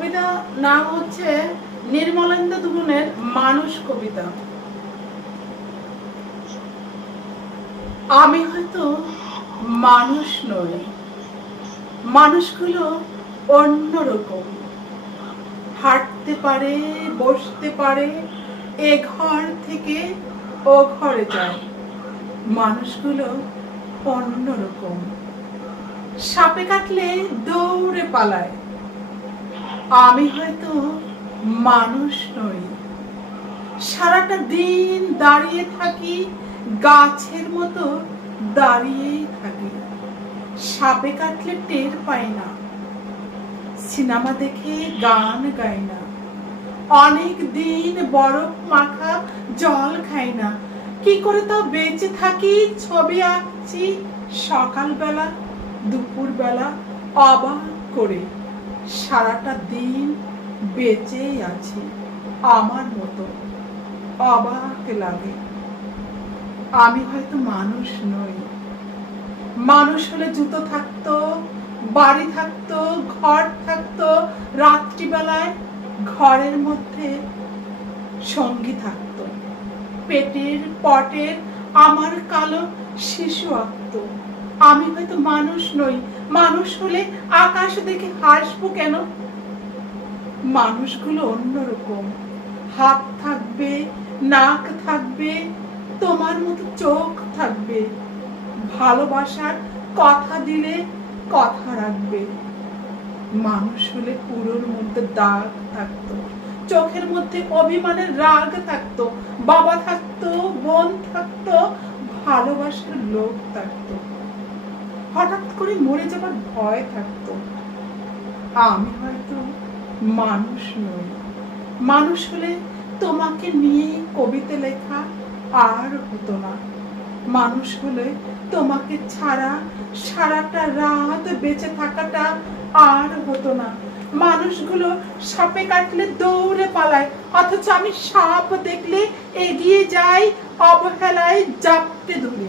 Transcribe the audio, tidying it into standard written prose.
কবিতা নাম হচ্ছে নির্মলেন্দু গুণের মানুষ কবিতা। আমি হয়তো মানুষ নই, মানুষগুলো অন্যরকম। হাঁটতে পারে, বসতে পারে, এ ঘর থেকে ও ঘরে যায়। মানুষগুলো অন্যরকম। সাপে কাটলে দৌড়ে পালায়। আমি হয়তো মানুষ নই, সারাটা দিন দাঁড়িয়ে থাকি, গাছের মতো দাঁড়িয়েই থাকি। সাপে কাটলে টের পাই না, সিনেমা দেখে গান গাই না, অনেক দিন বরফ মাখা জল খাই না। কি করে তা বেঁচে থাকি, ছবি আঁকছি সকালবেলা দুপুরবেলা অবাক করে। সারাটা দিন বেঁচেই আছি আমার মতো, অবাক লাগে। আমি হয়তো মানুষ নই, মানুষ হলে জুতো থাকতো, বাড়ি থাকতো, ঘর থাকতো, রাত্রিবেলায় ঘরের মধ্যে সঙ্গী থাকতো, পেটের পটের আমার কালো শিশু আঁকতো। আমি হয়তো মানুষ নই, মানুষ হলে আকাশ দেখে হাসবো কেন? মানুষগুলো অন্যরকম, হাত থাকবে, নাক থাকবে, তোমার মতো চোখ থাকবে, ভালোবাসার কথা দিলে কথা রাখবে। মানুষ হলে পুরোর মধ্যে দাগ থাকতো, চোখের মধ্যে অভিমানের রাগ থাকতো, বাবা থাকতো, বোন থাকতো, ভালোবাসার লোক থাকতো, হঠাৎ করে মরে যাবার ভয় থাকতো। আমি হয়তো মানুষ নই, মানুষ হলে তোমাকে নিয়ে কবিতা লেখা আর হতো না। মানুষ হলে তোমাকে ছাড়া সারাটা রাত বেঁচে থাকাটা আর হতো না। মানুষগুলো সাপে কাটলে দৌড়ে পালায়, অথচ আমি সাপ দেখলে এগিয়ে যাই, অবহেলায় জাপটে ধরি।